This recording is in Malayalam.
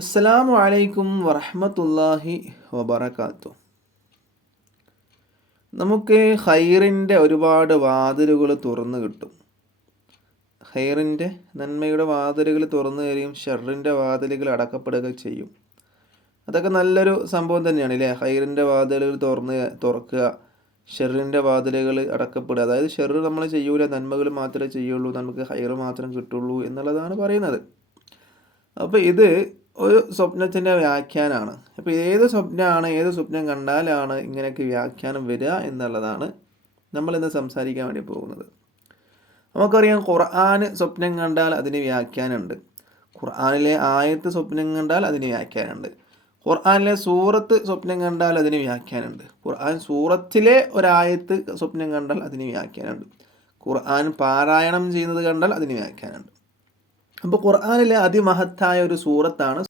അസ്സലാമു അലൈക്കും വറഹ്മത്തുള്ളാഹി വബറകാതുഹു. നമുക്ക് ഖൈറിൻ്റെ ഒരുപാട് വാതിലുകൾ തുറന്നു കിട്ടും. ഖൈറിൻ്റെ നന്മയുടെ വാതിലുകൾ തുറന്നു തരികയും ഷർറിൻ്റെ വാതിലുകൾ അടക്കപ്പെടുക ചെയ്യും. അതൊക്കെ നല്ലൊരു സംഭവം തന്നെയാണ് അല്ലേ? ഖൈറിൻ്റെ വാതിലുകൾ തുറക്കുക, ഷെറിൻ്റെ വാതിലുകൾ അടക്കപ്പെടുക. അതായത് ഷെറ് നമ്മൾ ചെയ്യൂല, നന്മകൾ മാത്രമേ ചെയ്യുള്ളൂ, നമുക്ക് ഖൈറ് മാത്രം കിട്ടുള്ളൂ എന്നുള്ളതാണ് പറയുന്നത്. അപ്പോൾ ഇത് ഒരു സ്വപ്നത്തിൻ്റെ വ്യാഖ്യാനമാണ്. അപ്പോൾ ഏത് സ്വപ്നമാണ്, ഏത് സ്വപ്നം കണ്ടാലാണ് ഇങ്ങനെയൊക്കെ വ്യാഖ്യാനം വരിക എന്നുള്ളതാണ് നമ്മളിന്ന് സംസാരിക്കാൻ വേണ്ടി പോകുന്നത്. നമുക്കറിയാം, ഖുർആൻ സ്വപ്നം കണ്ടാൽ അതിന് വ്യാഖ്യാനമുണ്ട്. ഖുർആനിലെ ആയത്ത് സ്വപ്നം കണ്ടാൽ അതിന് വ്യാഖ്യാനമുണ്ട്. ഖുർആനിലെ സൂറത്ത് സ്വപ്നം കണ്ടാൽ അതിന് വ്യാഖ്യാനമുണ്ട്. ഖുർആൻ സൂറത്തിലെ ഒരായത്ത് സ്വപ്നം കണ്ടാൽ അതിന് വ്യാഖ്യാനമുണ്ട്. ഖുർആൻ പാരായണം ചെയ്യുന്നത് കണ്ടാൽ അതിന് വ്യാഖ്യാനമുണ്ട്. അപ്പോൾ ഖുർആനിലെ അതിമഹത്തായ ഒരു സൂറത്താണ്